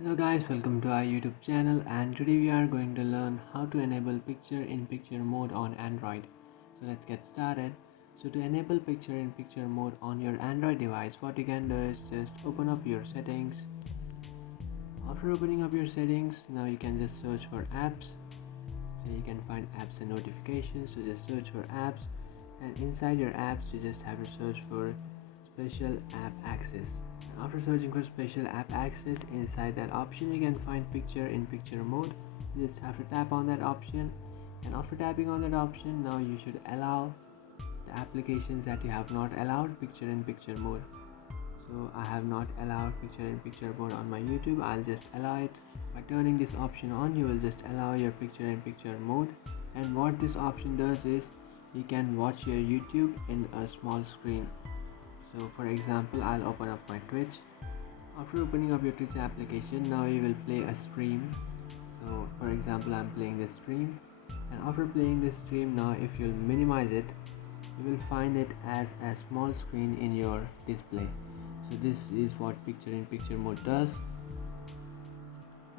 Hello guys, welcome to our YouTube channel, and today we are going to learn how to enable picture in picture mode on Android. So let's get started. So to enable picture in picture mode on your Android device, what you can do is just open up your settings. After opening up your settings, now you can just search for apps. So you can find apps and notifications. So just search for apps, and inside your apps you just have to search for special app access. After searching for special app access, inside that option you can find picture in picture mode. You just have to tap on that option, and after tapping on that option, now you should allow the applications that you have not allowed picture in picture mode. So I have not allowed picture in picture mode on my YouTube. I'll just allow it. By turning this option on, you will just allow your picture in picture mode, and what this option does is you can watch your YouTube in a small screen. So for example, I'll open up my Twitch. After opening up your Twitch application, now you will play a stream. So for example, I'm playing this stream, and after playing this stream, now if you'll minimize it, you will find it as a small screen in your display. So this is what picture in picture mode does,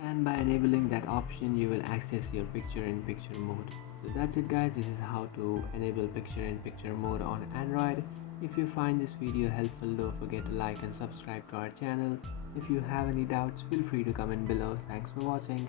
and by enabling that option you will access your picture in picture mode. So that's it guys, this is how to enable picture in picture mode on Android. If you find this video helpful, don't forget to like and subscribe to our channel. If you have any doubts, feel free to comment below. Thanks for watching.